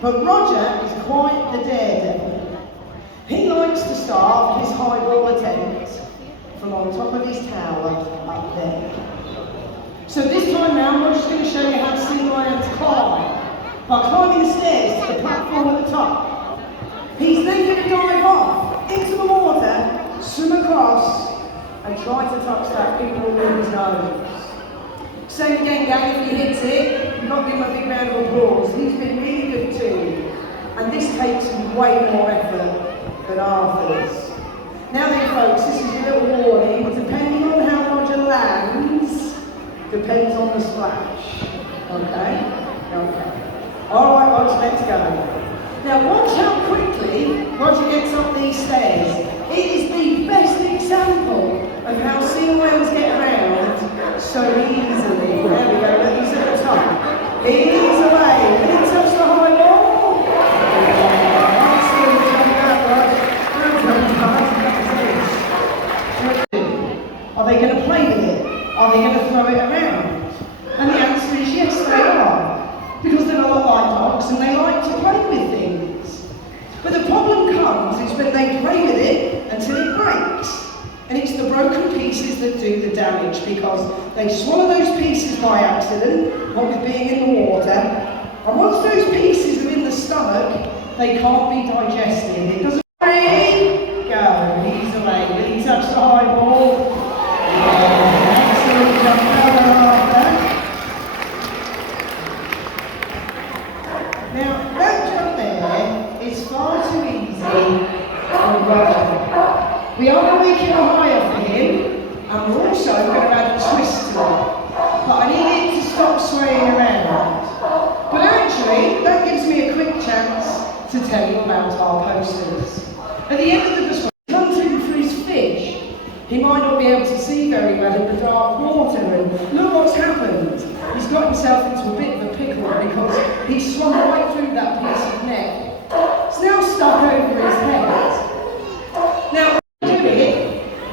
But Roger is quite the daredevil. He likes to start his high wall attempt from on top of his tower up there. So this time round, we're just going to show you how sea lions climb by climbing the stairs to the platform at the top. He's then going to dive off into the water, swim across, and try to touch that pink ball with his nose. Same again, gang, if he hits it, you've got to give him a big round of applause. He's been really good too. And this takes way more effort than Arthur's. Now then folks, this is your little warning. Depending on how Roger lands, depends on the splash. Okay? Okay. Alright, Roger, let's go. Now watch how quickly Roger gets up these stairs. It is the best example of how sea lions get around so easily. There we go, look, he's at the top. He's away. Did he touch the high wall? Are they going to play with it? Are they going to throw it around? And the answer is yes, they are. Because they're a lot like dogs and they like to play with things. But the problem comes is when they play with it until it breaks. And it's the broken pieces that do the damage because they swallow those pieces by accident, what with being in the water. And once those pieces are in the stomach, they can't be digested. It doesn't go. He's away. Will he touch the high ball? Excellent jump. Now, that jump there is far too easy for Roger. We are going to make it a higher for him, and we're also going to add a twist to it. But I need it to stop swaying around. But actually, that gives me a quick chance to tell you about our posters. At the end of the display, he's hunting for his fish. He might not be able to see very well in the dark water, and look what's happened. He's got himself into a bit of a pickle because he swum right through that piece of net. It's now stuck over his head. Now,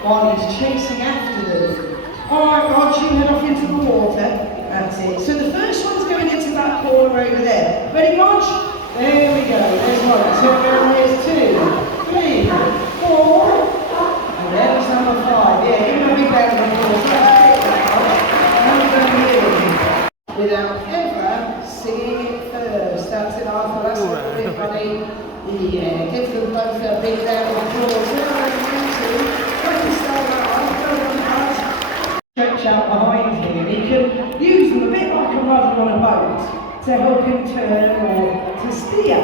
while he's chasing after them. Alright, Rog, you head off into the water. That's it. So the first one's going into that corner over there. Ready, Rog? There we go. There's one. There's two, 3, 4. And there's number 5. Yeah, give him a big round of applause. That's it. Without ever singing it first. That's it, Arthur. That's it, buddy. Yeah, give them both a big round of applause. Stretch out behind him. He can use them a bit like a rudder on a boat to help him turn or to steer.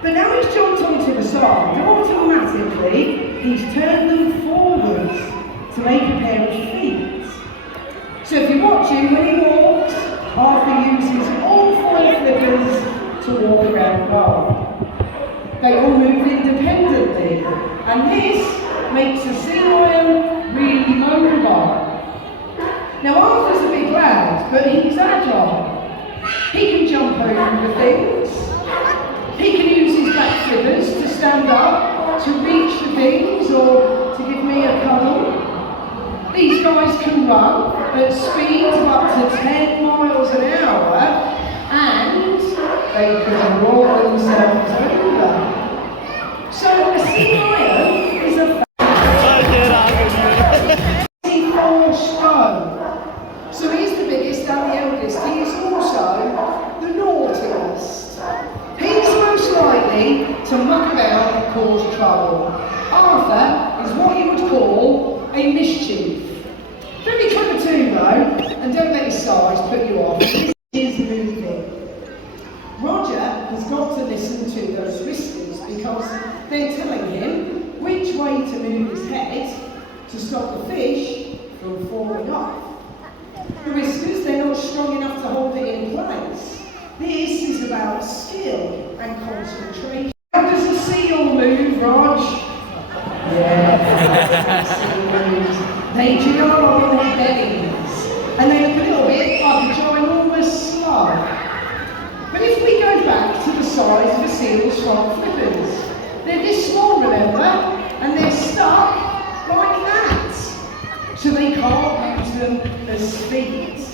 But now he's jumped onto the side, automatically he's turned them forwards to make a pair of feet. So if you watch him when he walks, Arthur uses all 4 flippers to walk around the bowl. They all move independently, and this makes a sea lion really mobile. Now Arthur's a big lad, but he's agile. He can jump over the things. He can use his back flippers to stand up, to reach for things, or to give me a cuddle. These guys can run at speeds of up to 10 miles an hour, and they can roll themselves over. So a sea lion is a 24 stone. So he's the biggest and the eldest. He is also the naughtiest. He's most likely to muck about and cause trouble. Arthur is what you would call a mischief. Very clever too though, and don't let his size put you off. This is moving. Roger has got to listen to those whiskers because they're telling him which way to move his head to stop the fish from falling off. The whiskers, they're not strong enough to hold it in place. This is about skill and concentration. How does a seal move, Rog? Yeah, seal moves. They jiggle along on their bellies, and they look a little bit like a ginormous slug. But if we go back to the size of a seal's front flippers, they're this small, remember, and they're stuck like that. So they can't use them as feet.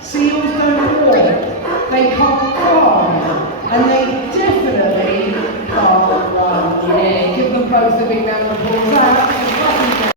Seals don't walk, they can't climb, And they definitely can't run. Yeah, give them both a big round of applause.